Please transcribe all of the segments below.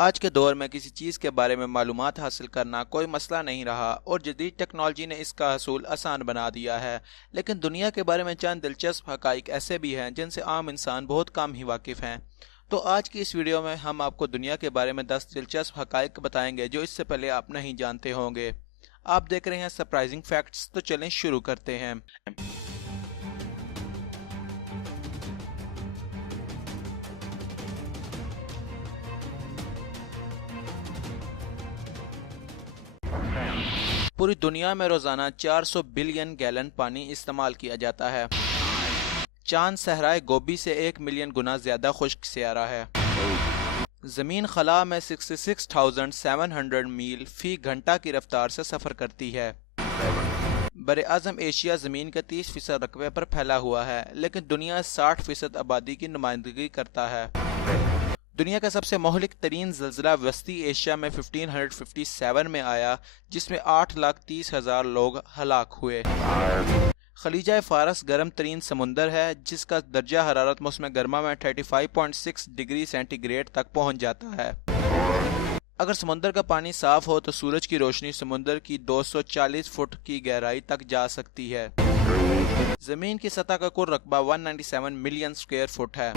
आज के दौर में किसी चीज़ के बारे में मालूमात हासिल करना कोई मसला नहीं रहा और जदीद टेक्नोलॉजी ने इसका हसूल आसान बना दिया है। लेकिन दुनिया के बारे में चंद दिलचस्प हकाइक ऐसे भी हैं जिनसे आम इंसान बहुत कम ही वाकिफ़ हैं। तो आज की इस वीडियो में हम आपको दुनिया के बारे में 10 दिलचस्प हकाइक बताएंगे जो इससे पहले आप नहीं जानते होंगे। आप देख रहे हैं सरप्राइजिंग फैक्ट्स, तो चलें शुरू करते हैं। पूरी दुनिया में रोजाना 400 बिलियन गैलन पानी इस्तेमाल किया जाता है। चांद सहराए गोबी से 1 मिलियन गुना ज्यादा खुश्क सियारा है। जमीन खला में 66,700 मील फी घंटा की रफ्तार से सफर करती है। बरे आज़म एशिया जमीन के 30% रकबे पर फैला हुआ है, लेकिन दुनिया 60% आबादी की नुमाइंदगी करता है। दुनिया का सबसे मोहलिक तरीन ज़लज़ला वस्ती एशिया में 1557 में आया, जिसमें 8,30,000 लोग हलाक हुए। खलीजा फ़ारस गर्म तरीन समुंदर है, जिसका दर्जा हरारत मौसम गर्मा में 35.6 डिग्री सेंटीग्रेड तक पहुंच जाता है। अगर समुंदर का पानी साफ हो तो सूरज की रोशनी समुंदर की 240 फुट की गहराई तक जा सकती है। जमीन की सतह का कुल रकबा 197 मिलियन स्क्वायर फुट है।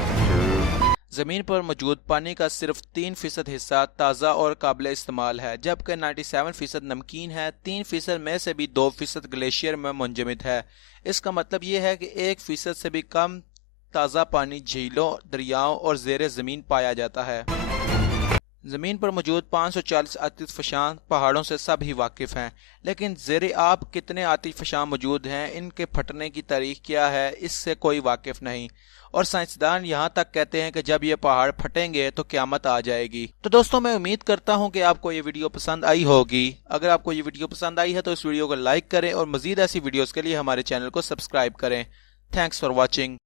ज़मीन पर मौजूद पानी का सिर्फ 3% हिस्सा ताज़ा और काबिल इस्तेमाल है, जबकि 97% नमकीन है। 3% में से भी 2% ग्लेशियर में मुंजमद है। इसका मतलब ये है कि 1% से भी कम ताज़ा पानी झीलों, दरियाओं और ज़ेरे ज़मीन पाया जाता है। ज़मीन पर मौजूद 540 आतिशफ़शां पहाड़ों से सब ही वाकिफ़ हैं, लेकिन ज़ेरे आब कितने आतिशफ़शां मौजूद हैं, इनके फटने की तारीख क्या है, इससे कोई वाकिफ़ नहीं। और साइंसदान यहाँ तक कहते हैं कि जब ये पहाड़ फटेंगे तो क़यामत आ जाएगी। तो दोस्तों, मैं उम्मीद करता हूँ कि आपको ये वीडियो पसंद आई होगी। अगर आपको ये वीडियो पसंद आई है तो इस वीडियो को लाइक करें और मज़ीद ऐसी वीडियोज़ के लिए हमारे चैनल को सब्सक्राइब करें। Thanks for watching.